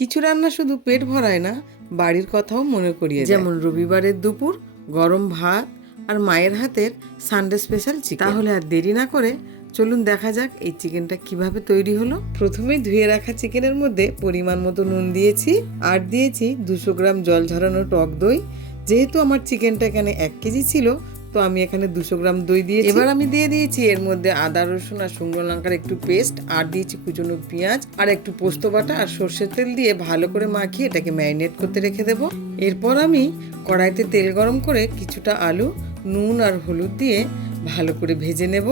কিছু রান্না শুধু পেট ভরায় না, বাড়ির কথাও মনে করিয়ে দেয়। যেমন রবিবারের দুপুর, গরম ভাত আর মায়ের হাতের সানডে স্পেশাল চিকেন। তাহলে আর দেরি না করে চলুন দেখা যাক এই চিকেনটা কিভাবে তৈরি হলো। প্রথমেই ধুয়ে রাখা চিকেনের মধ্যে পরিমাণ মতো নুন দিয়েছি আর দিয়েছি 200 গ্রাম জল ঝরানো টক দই। যেহেতু আমার চিকেনটা এখানে 1 কেজি ছিল, তো আমি এখানে 200 গ্রাম দই দিয়েছি। এবার আমি দিয়ে দিয়েছি এর মধ্যে আদা রসুন আর শুকনো লঙ্কার একটু পেস্ট, আর দিয়েছি কুচনো পেঁয়াজ আর একটু পোস্ত বাটা আর সর্ষের তেল দিয়ে ভালো করে মাখিয়ে এটাকে ম্যারিনেট করতে রেখে দেবো। এরপর আমি কড়াইতে তেল গরম করে কিছুটা আলু নুন আর হলুদ দিয়ে ভালো করে ভেজে নেব।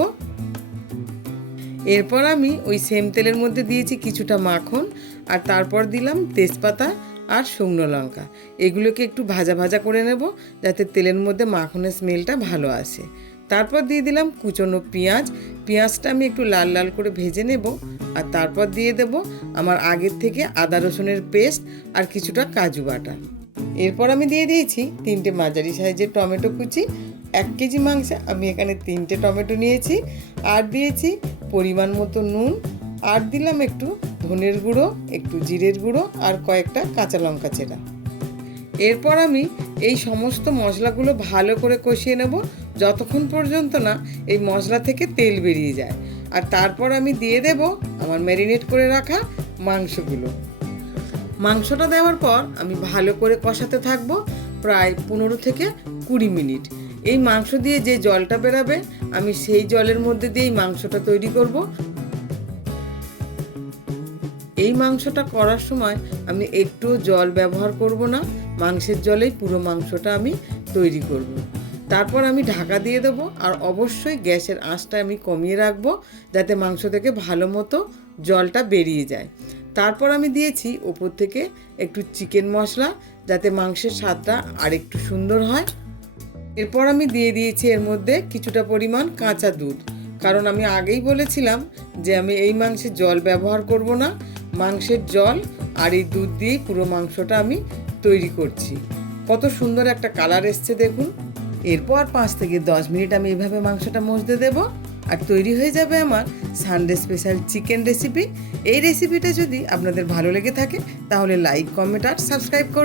এরপর আমি ওই সেম তেলের মধ্যে দিয়েছি কিছুটা মাখন, আর তারপর দিলাম তেজপাতা আর শুকনো লঙ্কা। এগুলোকে একটু ভাজা ভাজা করে নেব যাতে তেলের মধ্যে মাখনের স্মেলটা ভালো আসে। তারপর দিয়ে দিলাম কুচনো পেঁয়াজ। পেঁয়াজটা আমি একটু লাল লাল করে ভেজে নেব, আর তারপর দিয়ে দেব আমার আগের থেকে আদা রসুনের পেস্ট আর কিছুটা কাজু বাটা। এরপর আমি দিয়ে দিয়েছি 3টে মাঝারি সাইজের টমেটো কুচি। 1 কেজি মাংসে আমি এখানে 3টে টমেটো নিয়েছি, আর দিয়েছি পরিমাণ মতো নুন, আর দিলাম একটু ধনের গুঁড়ো, একটু জিরের গুঁড়ো আর কয়েকটা কাঁচা লঙ্কা চেরা। এরপর আমি এই সমস্ত মশলাগুলো ভালো করে কষিয়ে নেব যতক্ষণ পর্যন্ত না এই মশলা থেকে তেল বেরিয়ে যায়। আর তারপর আমি দিয়ে দেব আমার ম্যারিনেট করে রাখা মাংসগুলো। মাংসটা দেওয়ার পর আমি ভালো করে কষাতে থাকবো প্রায় 15 থেকে 20 মিনিট। এই মাংস দিয়ে যে জলটা বেরাবে, আমি সেই জলের মধ্যে দিয়েই মাংসটা তৈরি করব। এই মাংসটা করার সময় আমি একটু জল ব্যবহার করব না, মাংসের জলেই পুরো মাংসটা আমি তৈরি করব। তারপর আমি ঢাকা দিয়ে দেবো, আর অবশ্যই গ্যাসের আঁচটা আমি কমিয়ে রাখবো যাতে মাংস থেকে ভালো মতো জলটা বেরিয়ে যায়। তারপর আমি দিয়েছি ওপর থেকে একটু চিকেন মশলা যাতে মাংসের স্বাদটা আরেকটু সুন্দর হয়। এরপর আমি দিয়ে দিয়েছি এর মধ্যে কিছুটা পরিমাণ কাঁচা দুধ, কারণ আমি আগেই বলেছিলাম যে আমি এই মাংসে জল ব্যবহার করব না, মাংসের জল আর এই দুধ দিয়েই পুরো মাংসটা আমি তৈরি করছি। কত সুন্দর একটা কালার এসছে দেখুন। এরপর 5 থেকে 10 মিনিট আমি এইভাবে মাংসটা মজতে দেবো, আর তৈরি হয়ে যাবে আমার সানডে স্পেশাল চিকেন রেসিপি। এই রেসিপিটা যদি আপনাদের ভালো লেগে থাকে তাহলে লাইক, কমেন্ট আর সাবস্ক্রাইব করুন।